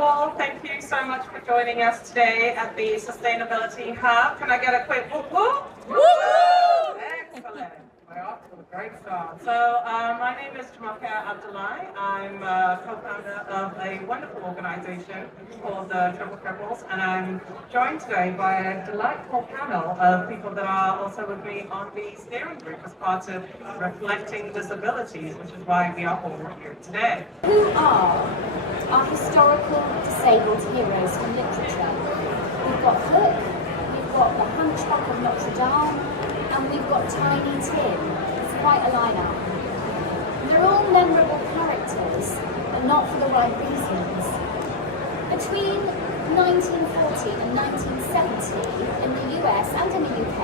all. Thank you so much for joining us today at the Sustainability Hub. Can I get a quick whoop whoop? Woo! Excellent. We're off to a great start. So my name is Jamalka Abdullahi. I'm co-founder of a wonderful organization called the Triple Cripples, and I'm joined today by a delightful panel of people that are also with me on the steering group as part of Reflecting Disabilities, which is why we are all here today. Who are our historical disabled heroes from literature? We've got Hook, we've got the Hunchback of Notre Dame, and we've got Tiny Tim. It's quite a lineup. They're all memorable characters, but not for the right reasons. Between 1940 and 1970, in the US and in the UK,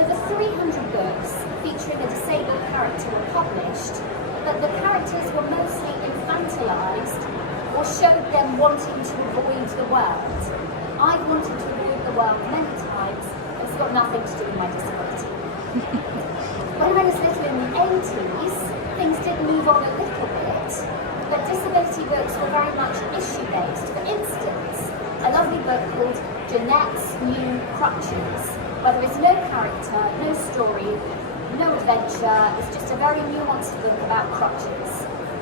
over 300 books featuring a disabled character were published, but the characters were mostly infantilized or showed them wanting to avoid the world. I've wanted to avoid the world many times, but it's got nothing to do with my disability. When I was little in the 80s, things did move on a little bit, but disability books were very much issue-based. For instance, a lovely book called Jeanette's New Crutches, where there is no character, no story, no adventure. It's just a very nuanced book about crutches.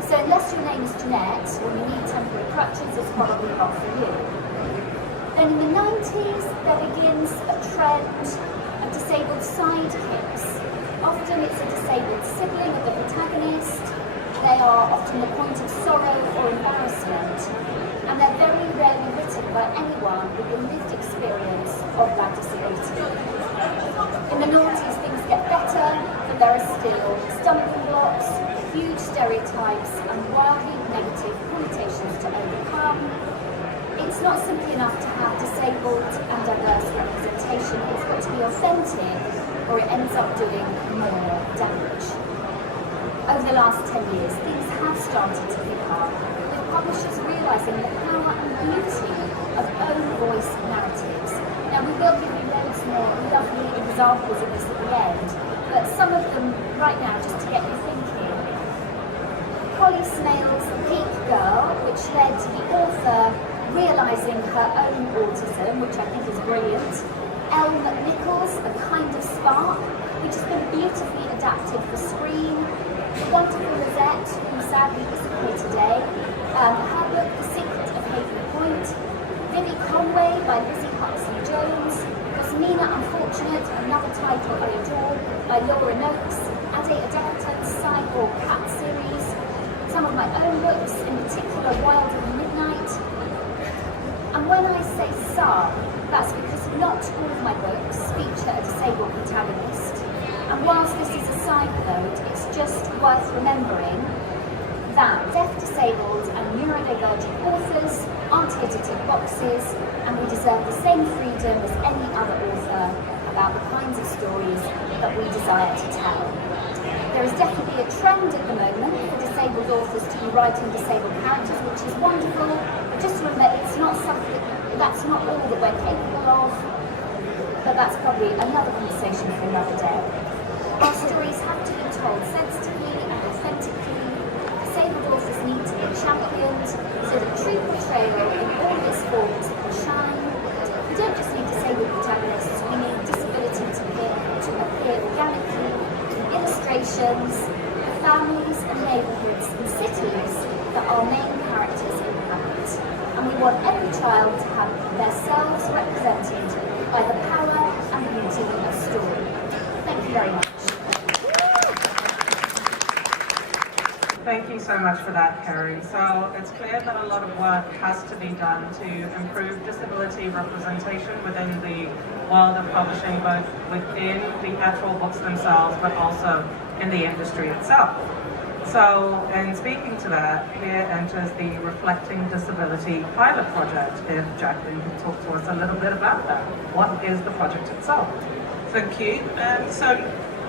So unless your name is Jeanette or you need temporary crutches, it's probably not for you. Then in the 90s, there begins a trend of disabled sidekicks. Often it's a disabled sibling of the protagonist. They are often the point of sorrow or embarrassment, and they're very rarely written by anyone with the lived experience of that disability. In the noughties, things get better, but there are still stumbling blocks, huge stereotypes, and wildly negative connotations to overcome. It's not simply enough to have disabled and diverse representation, it's got to be authentic, or it ends up doing more damage. Over the last 10 years, things have started to pick up, with publishers realising the power and beauty of own voice narratives. Now, we will give you loads more lovely examples of this at the end, but some of them right now just to get you thinking. Holly Smale's Geek Girl, which led to the author realising her own autism, which I think is brilliant. Elle McNichols, A Kind of Spark, which has been beautifully adapted for screen. The wonderful Lizette, who sadly disappeared today. Her book, The Secret of Haven Point. Vivi Conway by Lizzie Huxley-Jones. Cosmina Unfortunate, another title I adore, by Laura Noakes. Ade Adelton's Cyborg Cat series. Some of my own books, in particular Wild in the Midnight. And when I say some, that's because not all of my books feature a disabled protagonist. And whilst this is a side note, it's just worth remembering that deaf, disabled and neurodivergent authors aren't here to tick boxes, and we deserve the same freedom as any other author about the kinds of stories that we desire to tell. There is definitely a trend at the moment for disabled authors to be writing disabled characters, which is wonderful, but just remember it's not something, that's not all that we're capable of, but that's probably another conversation for another day. Our stories have to be told sensitively and authentically. Disabled authors need to be championed so that true portrayal in all its forms can shine. We don't just need disabled protagonists, we need disability to appear organically in illustrations, the families and neighbourhoods and cities that our main characters inhabit. And we want every child to have themselves represented by the power and beauty of story. Thank you very much. Thank you so much for that, Kerry. So it's clear that a lot of work has to be done to improve disability representation within the world of publishing, both within the actual books themselves, but also in the industry itself. So, in speaking to that, here enters the Reflecting Disability pilot project. If Jacqueline could talk to us a little bit about that. What is the project itself? Thank you.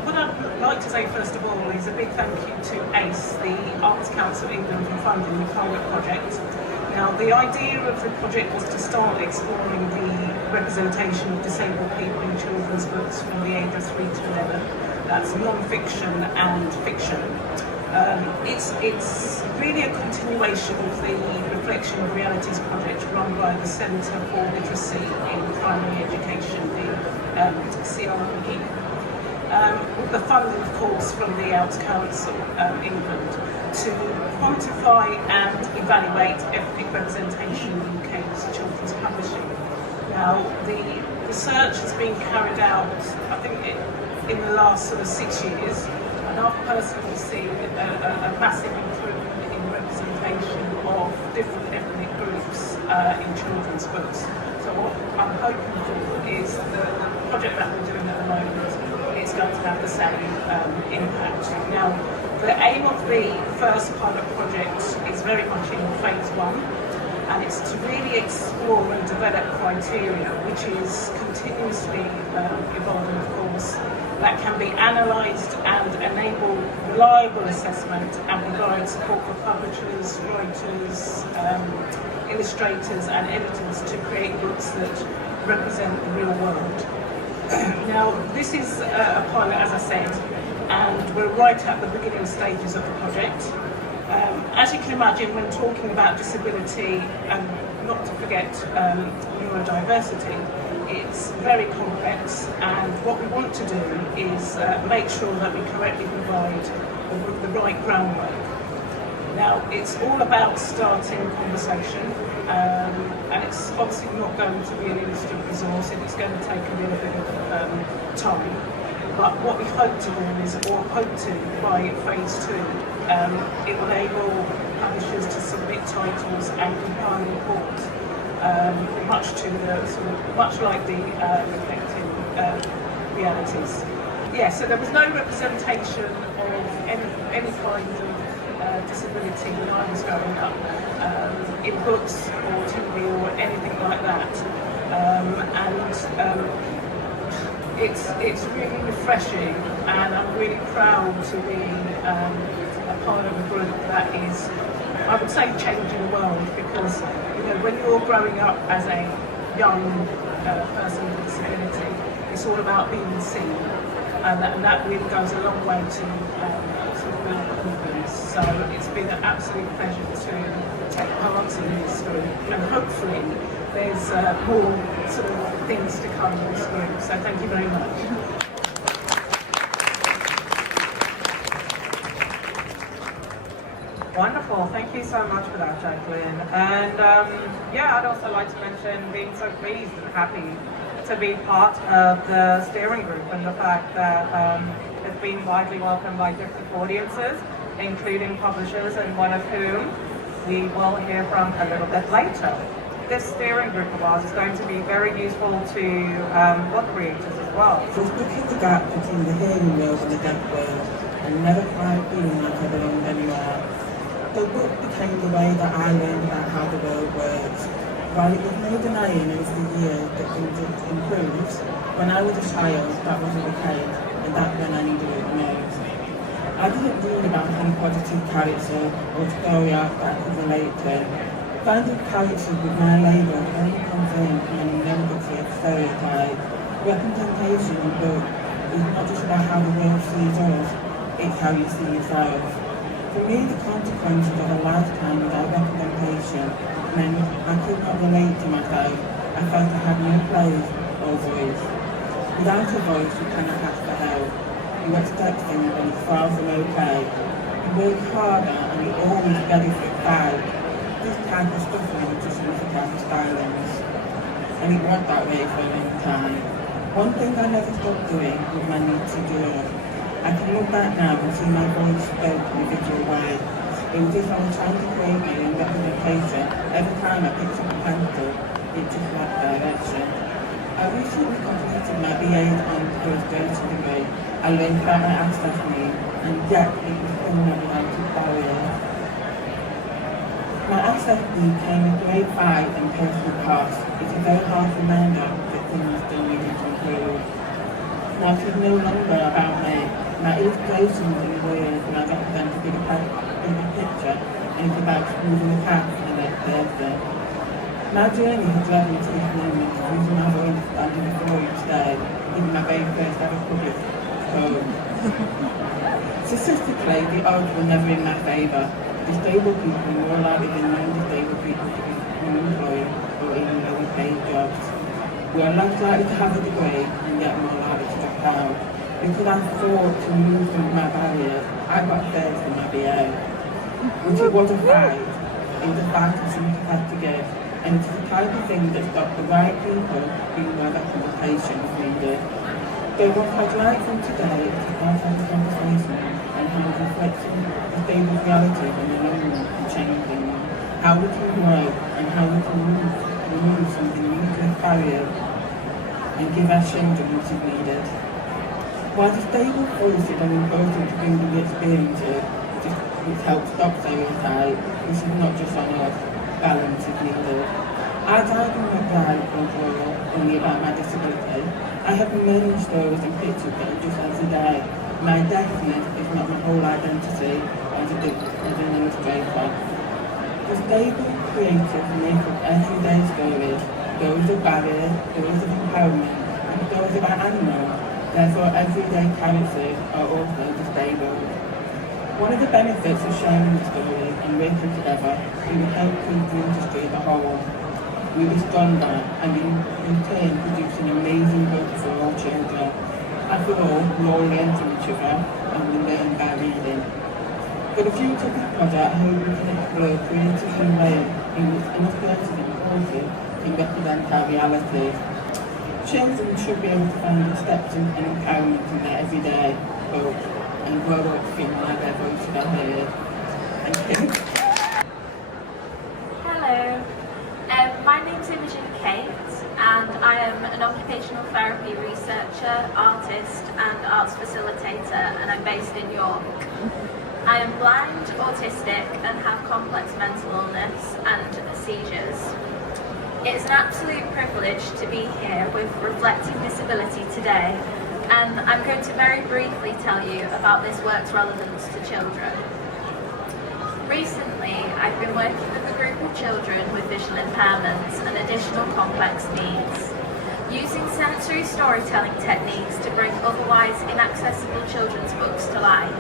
What I'd like to say first of all is a big thank you to ACE, the Arts Council of England, for funding the pilot project. Now, the idea of the project was to start exploring the representation of disabled people in children's books from the age of 3 to 11. That's non-fiction and fiction. It's really a continuation of the Reflection of Realities project run by the Centre for Literacy in Primary Education, the CRE. With the funding, of course, from the Arts Council England to quantify and evaluate ethnic representation in the UK's children's publishing. Now, the research has been carried out, I think, in the last sort of 6 years, and I've personally seen a massive improvement in representation of different ethnic groups in children's books. So what I'm hoping for is the project that we're doing at the moment is going to have the same impact. Now, the aim of the first pilot project is very much in phase 1, and it's to really explore and develop criteria, which is continuously evolving, of course, that can be analysed and enable reliable assessment and provide support for publishers, writers, illustrators and editors to create books that represent the real world. Now, this is a pilot, as I said, and we're right at the beginning stages of the project. As you can imagine, when talking about disability, and not to forget neurodiversity, it's very complex, and what we want to do is make sure that we correctly provide the right groundwork. Now, it's all about starting conversation, and it's obviously not going to be an instant resource, and it's going to take a little bit of time. But what we hope to do is, or hope to, by phase 2, it will enable publishers to submit titles and compile reports, much like the Reflecting Realities. Yeah, so there was no representation of any kind of disability when I was growing up, in books or TV or anything like that, it's really refreshing, and I'm really proud to be a part of a group that is, I would say, changing the world, because when you're growing up as a young person with a disability, it's all about being seen, and that really goes a long way to build confidence. So it's been an absolute pleasure to take part in this group, and hopefully there's more sort of things to come in this group. So thank you very much. Wonderful, thank you so much for that, Jacqueline. And yeah, I'd also like to mention being so pleased and happy to be part of the steering group, and the fact that it's been widely welcomed by different audiences, including publishers, and one of whom we will hear from a little bit later. This steering group of ours is going to be very useful to book creators as well. Just bridging the gap between the hearing world and the deaf world, and never quite feeling like I belonged anywhere. The book became the way that I learned about how the world works. While it was no denying over the years that things had improved, when I was a child, that wasn't the case, and that's when I needed it most. I didn't read about any positive character or story arc that I could relate to. Finding characters with my label only confirmed my negative stereotype. Representation in book is not just about how the world sees us, it's how you see yourself. For me, the consequences of a lifetime without representation meant I could not relate to myself. I felt I had no place or voice. Without a voice, you cannot ask for help. You expect things when it's far from okay. You work harder and you always benefit back. This type of suffering just was a type of silence. And it was that way for a long time. One thing I never stopped doing was my need to do. I can look back now and see my voice spoke in a visual way. It was as if I was trying to create my own representation. Every time I picked up a pencil, it just lacked direction. I recently completed my BA on postgraduate degree. I learned about my access needs, and yet it was still never out of barrier. My access need came with grade 5 and personal costs. It's a very hard reminder that things still needed to improve. Now it is no longer about me. My illustrations and words now represent a bigger picture, and it's about smoothing the path to the next person. My journey has led me to this moment, using my voice standing before you today, in my very first ever published poem. Statistically, the odds were never in my favour. Disabled people were more likely than non-disabled people to be unemployed or even lower paid jobs. We are less likely to have a degree and yet more likely to drop out. Because I fought to move through my barriers, I got first in my BA. Which it was a fight. It was a fight I simply had to give. And it is the type of thing that stopped the right people being where that conversation was needed. So what I'd like from today is to start having a conversation on how reflecting disabled reality in the moment can change things, how we can grow and how we can remove some of the useless barriers and give our children what is needed. While disabled voices are important to bring the experiences which help stop stereotypes, this is not just on us, balance is needed. As I do not write or draw only about my disability, I have many stories and pictures that are just every day. My deafness is not my whole identity as an illustrator. Disabled creators make up everyday stories, those of barriers, those of empowerment, and those about animals. Therefore, everyday characters are also disabled. One of the benefits of sharing the stories and working together is to help the industry as a whole. We will be stronger and in turn produce an amazing book for all children. After all, we all learn from each other and we learn by reading. For the future of this project, I hope we can explore creative new ways in which illustrators and voices can represent our realities. Children should be able to find acceptance and empowerment in their everyday life and grow up feeling like their voices are heard. Thank you. Hello, my name's Imogen Kate and I am an occupational therapy researcher, artist and arts facilitator, and I'm based in York. I am blind, autistic and have complex mental illness and seizures. It is an absolute privilege to be here with Reflecting Disability today, and I'm going to very briefly tell you about this work's relevance to children. Recently, I've been working with a group of children with visual impairments and additional complex needs, using sensory storytelling techniques to bring otherwise inaccessible children's books to life.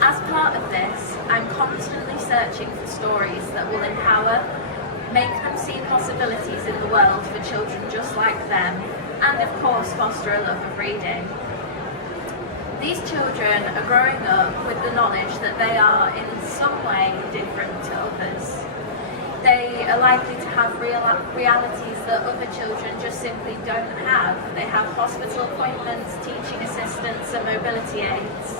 As part of this, I'm constantly searching for stories that will empower, make them see possibilities in the world for children just like them, and of course foster a love of reading. These children are growing up with the knowledge that they are in some way different to others. They are likely to have realities that other children just simply don't have. They have hospital appointments, teaching assistants and mobility aids.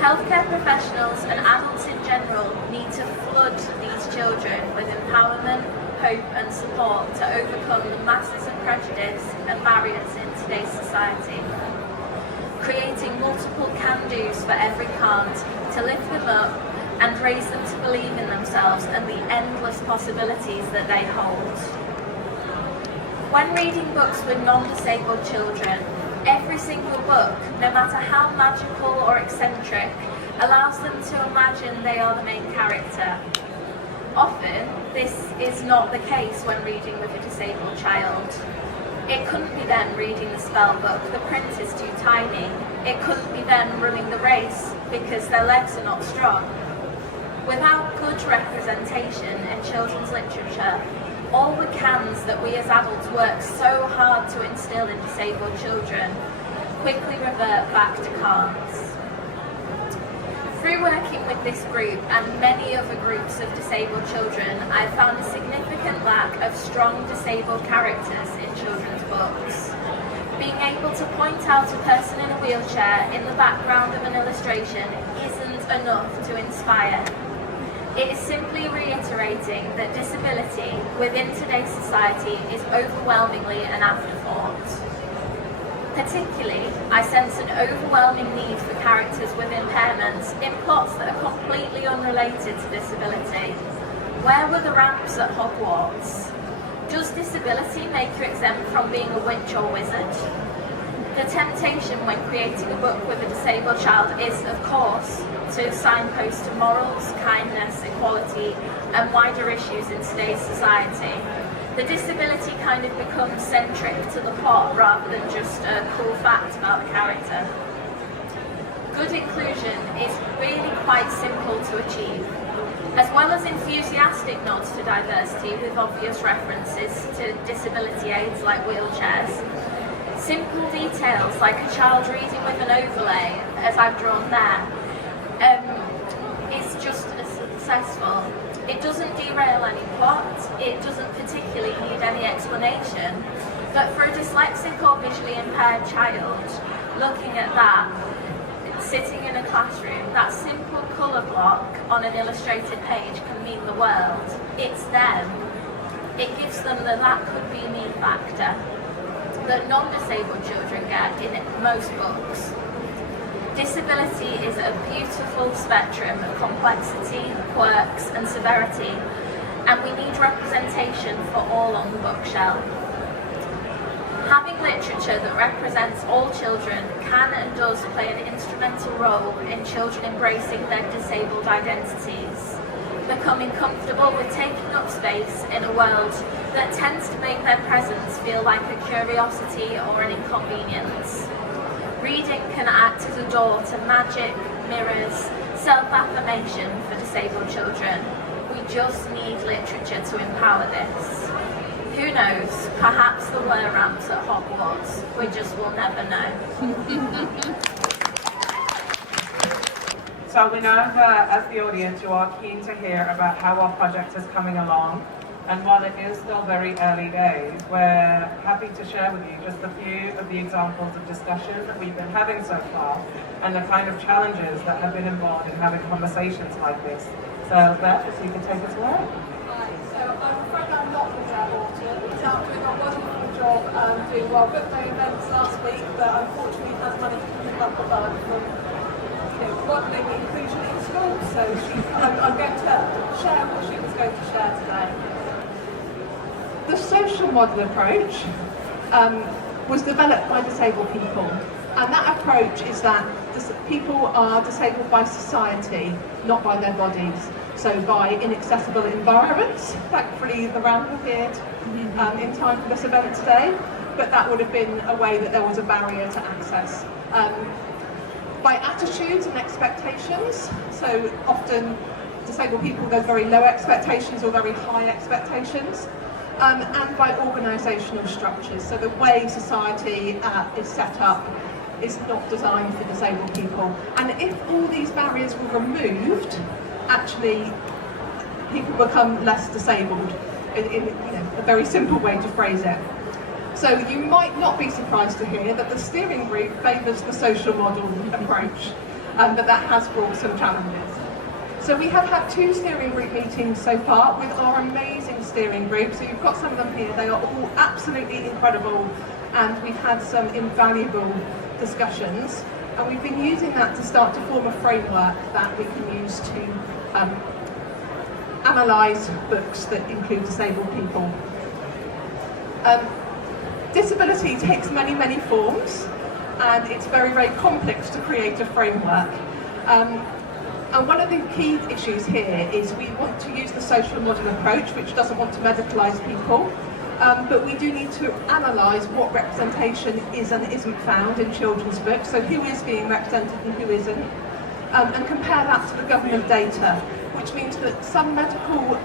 Healthcare professionals and adults in general need to flood these children with empowerment, hope and support to overcome the masses of prejudice and barriers in today's society. Creating multiple can-dos for every can't to lift them up and raise them to believe in themselves and the endless possibilities that they hold. When reading books with non-disabled children, every single book, no matter how magical or eccentric, allows them to imagine they are the main character. Often, this is not the case when reading with a disabled child. It couldn't be them reading the spell book, the print is too tiny. It couldn't be them running the race because their legs are not strong. Without good representation in children's literature, all the cans that we as adults work so hard to instill in disabled children quickly revert back to can'ts. Through working with this group and many other groups of disabled children, I've found a significant lack of strong disabled characters in children's books. Being able to point out a person in a wheelchair in the background of an illustration isn't enough to inspire. It is simply reiterating that disability within today's society is overwhelmingly an afterthought. Particularly, I sense an overwhelming need for characters with impairments in plots that are completely unrelated to disability. Where were the ramps at Hogwarts? Does disability make you exempt from being a witch or wizard? The temptation when creating a book with a disabled child is, of course, to signpost to morals, kindness, equality, and wider issues in today's society. The disability kind of becomes centric to the plot rather than just a cool fact about the character. good inclusion is really quite simple to achieve. As well as enthusiastic nods to diversity with obvious references to disability aids like wheelchairs, simple details like a child reading with an overlay, as I've drawn there, is just as successful. It doesn't derail any plot, it doesn't particularly need any explanation, but for a dyslexic or visually impaired child, looking at that, sitting in a classroom, that simple colour block on an illustrated page can mean the world. It's them. It gives them the "that could be me" factor that non-disabled children get in most books. Disability is a beautiful spectrum of complexity, quirks and severity, and we need representation for all on the bookshelf. Having literature that represents all children can and does play an instrumental role in children embracing their disabled identities, becoming comfortable with taking up space in a world that tends to make their presence feel like a curiosity or an inconvenience. Reading can act as a door to magic, mirrors, self-affirmation for disabled children. We just need literature to empower this. Who knows, perhaps there were ramps at Hogwarts. We just will never know. So we know that as the audience you are keen to hear about how our project is coming along, and while it is still very early days, we're happy to share with you just a few of the examples of discussion that we've been having so far and the kind of challenges that have been involved in having conversations like this. So Beth, if you could take us away. Hi, so I'm afraid I'm not with our audience. It's out doing a wonderful job doing our book day events last week, but unfortunately has managed to pick up the bug from modelling inclusion in school, so I'm going to share what she was going to share today. The social model approach was developed by disabled people, and that approach is that people are disabled by society, not by their bodies. So by inaccessible environments. Thankfully the ramp appeared in time for this event today, but that would have been a way that there was a barrier to access. By attitudes and expectations, so often disabled people have very low expectations or very high expectations, and by organisational structures, so the way society is set up is not designed for disabled people. And if all these barriers were removed, actually people become less disabled, in a very simple way to phrase it. So you might not be surprised to hear that the steering group favours the social model approach, but that has brought some challenges. So we have had 2 steering group meetings so far with our amazing steering group. So you've got some of them here, they are all absolutely incredible, and we've had some invaluable discussions, and we've been using that to start to form a framework that we can use to analyse books that include disabled people. Disability takes many, many forms, and it's very, very complex to create a framework. And one of the key issues here is we want to use the social model approach, which doesn't want to medicalise people, but we do need to analyse what representation is and isn't found in children's books, so who is being represented and who isn't, and compare that to the government data, which means that some medical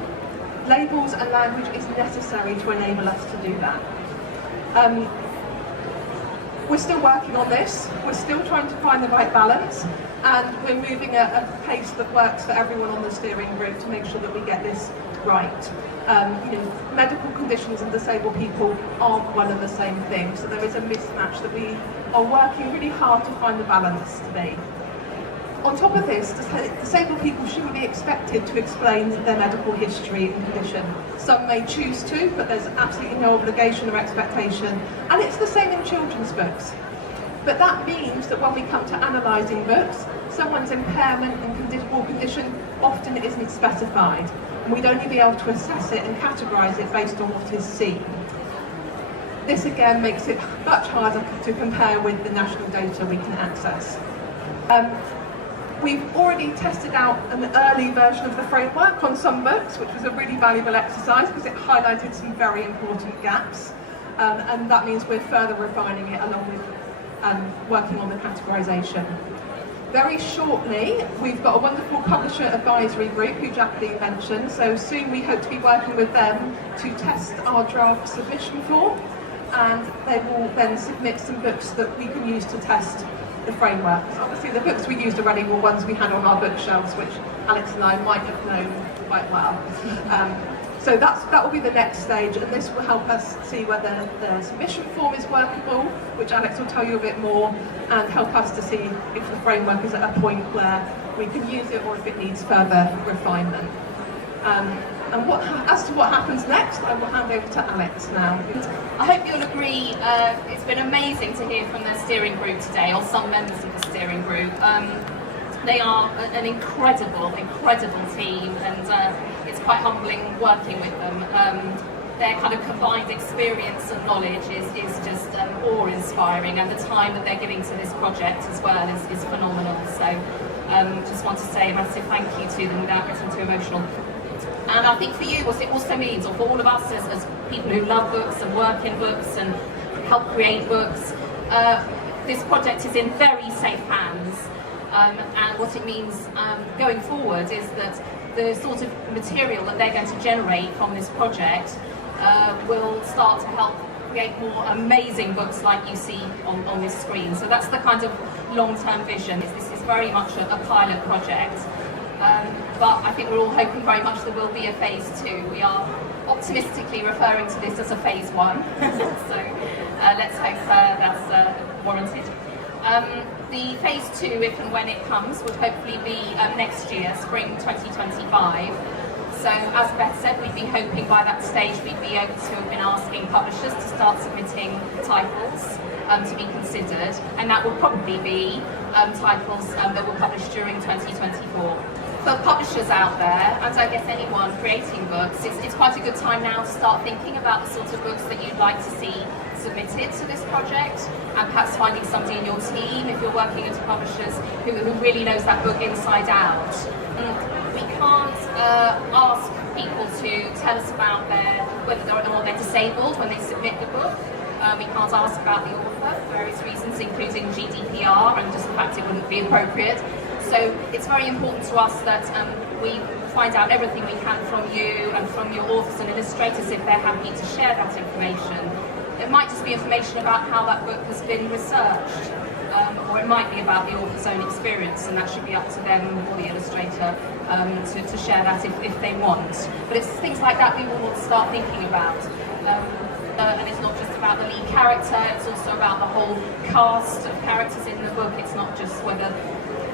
labels and language is necessary to enable us to do that. We're still working on this, we're still trying to find the right balance, and we're moving at a pace that works for everyone on the steering group to make sure that we get this right. Medical conditions and disabled people aren't one and the same thing, so there is a mismatch that we are working really hard to find the balance today. On top of this, disabled people shouldn't be expected to explain their medical history and condition. Some may choose to, but there's absolutely no obligation or expectation, and it's the same in children's books. But that means that when we come to analysing books, someone's impairment and condition often isn't specified, and we'd only be able to assess it and categorise it based on what is seen. This again makes it much harder to compare with the national data we can access. We've already tested out an early version of the framework on some books, which was a really valuable exercise because it highlighted some very important gaps, and that means we're further refining it along with working on the categorisation. very shortly, we've got a wonderful publisher advisory group who Jacqueline mentioned, so soon we hope to be working with them to test our draft submission form, and they will then submit some books that we can use to test the framework. So obviously the books we used already were ones we had on our bookshelves, which Alex and I might have known quite well. So that will be the next stage, and this will help us see whether the submission form is workable, which Alex will tell you a bit more, and help us to see if the framework is at a point where we can use it or if it needs further refinement. And as to what happens next, I will hand over to Alex now. I hope you'll agree, it's been amazing to hear from the steering group today, or some members of the steering group. They are an incredible team, and it's quite humbling working with them. Their kind of combined experience and knowledge is just awe-inspiring, and the time that they're giving to this project as well is phenomenal. So just want to say a massive thank you to them without getting too emotional. And I think for you, what it also means, or for all of us as people who love books and work in books and help create books, this project is in very safe hands. And what it means going forward is that the sort of material that they're going to generate from this project will start to help create more amazing books like you see on this screen. So that's the kind of long-term vision. This is very much a pilot project. But I think we're all hoping very much there will be a phase 2. We are optimistically referring to this as a phase 1. So let's hope that's warranted. The phase 2, if and when it comes, would hopefully be next year, spring 2025. So as Beth said, we'd be hoping by that stage we'd be able to have been asking publishers to start submitting titles to be considered, and that will probably be titles that were published during 2024. For publishers out there, and I guess anyone creating books, it's quite a good time now to start thinking about the sort of books that you'd like to see submitted to this project, and perhaps finding somebody in your team, if you're working with publishers, who really knows that book inside out. We can't ask people to tell us about whether or not they're disabled when they submit the book. We can't ask about the author for various reasons, including GDPR and just the fact it wouldn't be appropriate. So it's very important to us that we find out everything we can from you and from your authors and illustrators if they're happy to share that information. It might just be information about how that book has been researched, or it might be about the author's own experience, and that should be up to them or the illustrator to share that if they want. But it's things like that we will start thinking about. And it's not just about the lead character, it's also about the whole cast of characters in the book. It's not just whether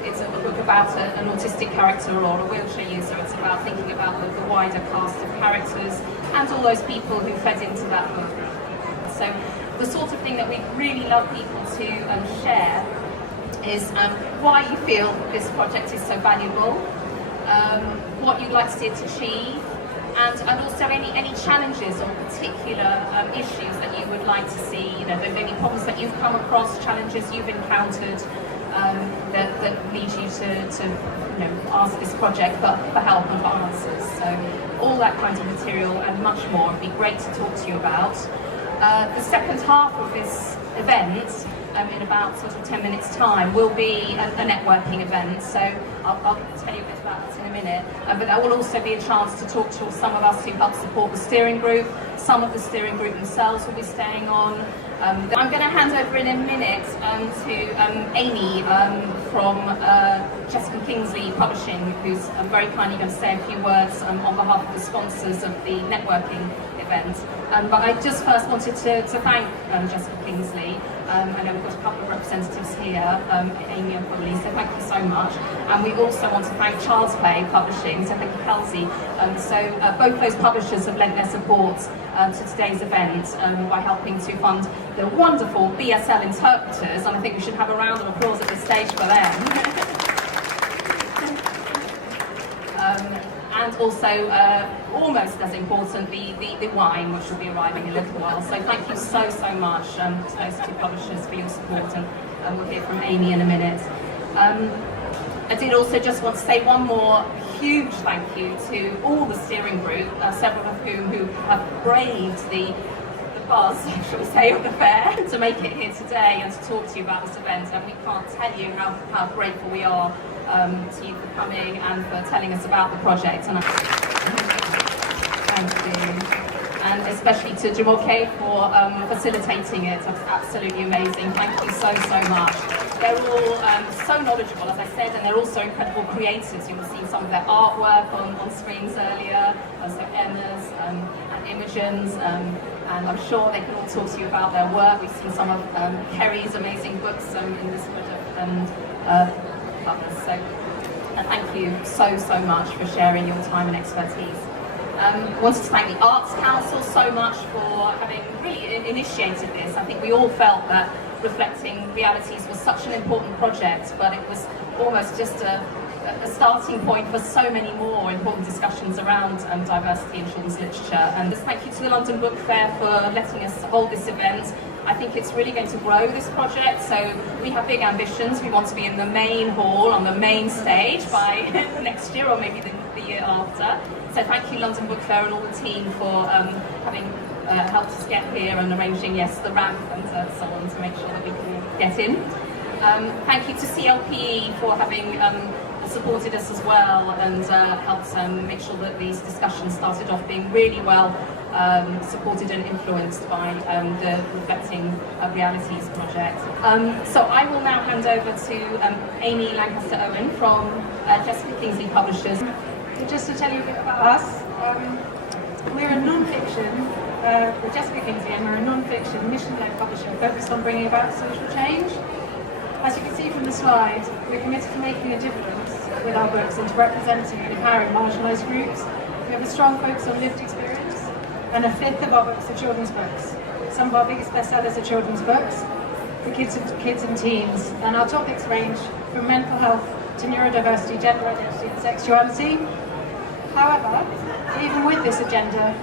it's a book about an autistic character or a wheelchair user. It's about thinking about the wider cast of characters and all those people who fed into that book. So the sort of thing that we really love people to share is why you feel this project is so valuable, what you'd like to see it achieve, and also any challenges or particular issues that you would like to see, any problems that you've come across, challenges you've encountered that lead you to ask this project for help and for answers. So all that kind of material and much more would be great to talk to you about. The second half of this event, in about sort of 10 minutes time, will be a networking event. So I'll tell you a bit about that in a minute. But that will also be a chance to talk to some of us who help support the steering group. Some of the steering group themselves will be staying on. I'm going to hand over in a minute to Amy from Jessica Kingsley Publishing, who's very kindly going to say a few words on behalf of the sponsors of the networking event. But I just first wanted to thank Jessica Kingsley. I know we've got a couple of representatives here, Amy and Polly, so thank you so much. And we also want to thank Child's Play Publishing, so thank you, Kelsey. So both those publishers have lent their support to today's event by helping to fund the wonderful BSL interpreters, and I think we should have a round of applause at this stage for them. And also, almost as important, the wine, which will be arriving in a little while. So thank you so much to those two publishers for your support, and we'll hear from Amy in a minute. I did also just want to say one more huge thank you to all the steering group, several of whom who have braved the buzz, shall we say, of the fair to make it here today and to talk to you about this event. And we can't tell you how grateful we are to you for coming and for telling us about the project. And thank you. And especially to Jumoke for facilitating it. That's absolutely amazing. Thank you so much. They're all so knowledgeable, as I said, and they're also incredible creators. You'll see some of their artwork on screens earlier, so Emma's and Imogen's, and I'm sure they can all talk to you about their work. We've seen some of Kerry's amazing books in this project and others. So thank you so much for sharing your time and expertise. I wanted to thank the Arts Council so much for having really initiated this. I think we all felt that reflecting realities was such an important project, but it was almost just a starting point for so many more important discussions around diversity in children's literature. And just thank you to the London Book Fair for letting us hold this event. I think it's really going to grow this project, so we have big ambitions. We want to be in the main hall, on the main stage by next year or maybe the year after. So thank you London Book Fair and all the team for having helped us get here and arranging, the ramp and so on to make sure that we can get in. Thank you to CLPE for having supported us as well and helped make sure that these discussions started off being really well supported and influenced by the Reflecting Realities project. So I will now hand over to Amy Lancaster-Owen from Jessica Kingsley Publishers. Just to tell you a bit about us, we're a non-fiction, we're Jessica Kingsley, and we're a non-fiction mission-led publisher focused on bringing about social change. As you can see from the slide, we're committed to making a difference with our books and to representing and empowering marginalised groups. We have a strong focus on lived experience, and a fifth of our books are children's books. Some of our biggest bestsellers are children's books for kids and teens, and our topics range from mental health to neurodiversity, gender identity and sexuality. However, even with this agenda,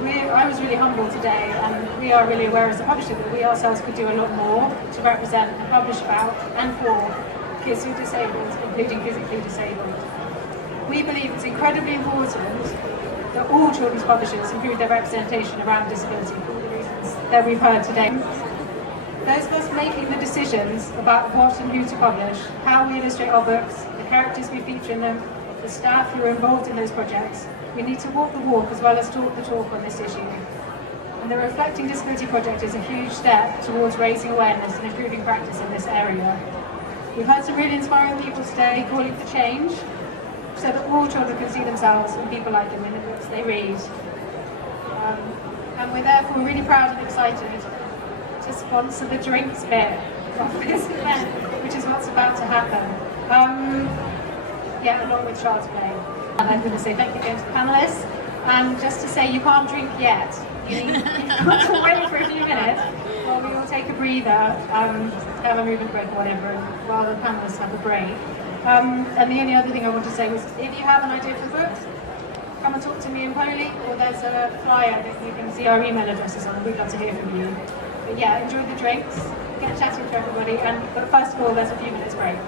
I was really humbled today, and we are really aware as a publisher that we ourselves could do a lot more to represent and publish about and for kids who are disabled, including physically disabled. We believe it's incredibly important that all children's publishers improve their representation around disability for all the reasons that we've heard today. Those of us making the decisions about what and who to publish, how we illustrate our books, the characters we feature in them, the staff who are involved in those projects, we need to walk the walk as well as talk the talk on this issue. And the Reflecting Disability Project is a huge step towards raising awareness and improving practice in this area. We've heard some really inspiring people today calling for change, so that all children can see themselves and people like them in the books they read. And we're therefore really proud and excited to sponsor the drinks bit of this event, which is what's about to happen. Along with Charles Play. And I'm going to say thank you again to the panellists. And just to say, you can't drink yet. You've got to wait for a few minutes while we all take a breather, have a movement break or whatever, while the panellists have a break. And the only other thing I want to say was, if you have an idea for the books, come and talk to me in Poli, or there's a flyer that you can see our email addresses on. We'd love to hear from you. But yeah, enjoy the drinks, get chatting to everybody, but first of all, there's a few minutes break.